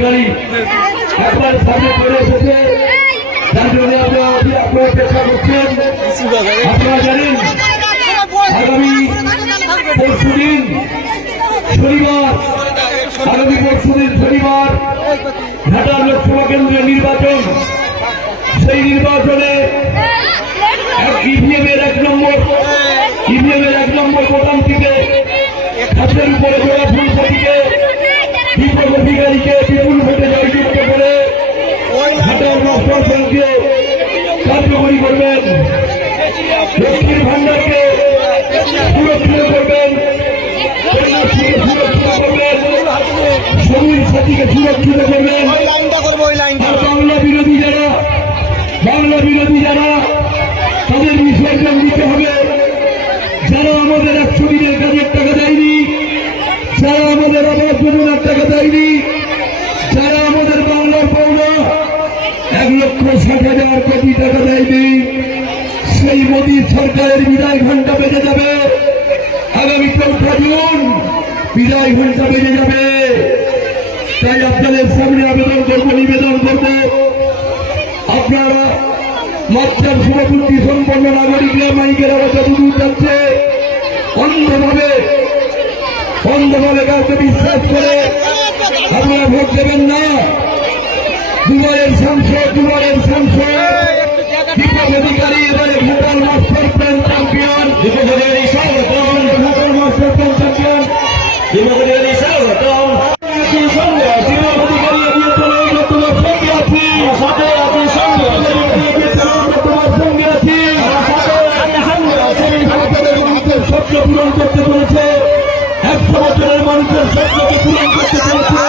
অধিকারী। একবার সামনে করে এসেছে। যার জন্য আপনারা আপনারা অপেক্ষা করছেন। আপনারা জানেন, আগামী পরশুদিন শনিবার, আগামী পরশুদিন শনিবার ঘাটাল লোকসভা কেন্দ্রের নির্বাচন। সেই নির্বাচনে ইভিএমের এক নম্বর ইভিএমের এক নম্বর বোতাম থেকে হাতের উপরে করবেন। লক্ষ্মীর ভান্ডারকে সুরক্ষিত করবেন। সমীর সাথীকে সুরক্ষিত করবেন। বাংলা বিরোধী যারা বাংলা বিরোধী যারা তাদের বিসর্জন দিতে হবে। যারা আমাদের একশো দিনের কাজের টাকা দেয়নি যারা আমাদের আবাস যোজনার টাকা দেয়নি যারা আমাদের বাংলার পাওনা এক লক্ষ ষাট হাজার কোটি টাকা মোদী সরকারের বিদায় ঘণ্টা বেজে যাবে। আগামী চৌঠা জুন বিদায় ঘণ্টা বেজে যাবে। তাই আপনাদের সামনে আবেদন করব, নিবেদন করব। আপনারা মাত্রার শুভবুদ্ধি সম্পন্ন নাগরিকরা মাইকের আওয়াজে বুঝু যাচ্ছে। অন্ধভাবে অন্ধভাবে কাউকে বিশ্বাস করে আপনারা ভোট দেবেন না। দুবারের সাংসদ দুবারের সাংসদ দীপক অধিকারী এবারে পূরণ করতে পেরেছে একশো বছরের মানুষের স্বপ্নকে পূরণ করতে পেরেছে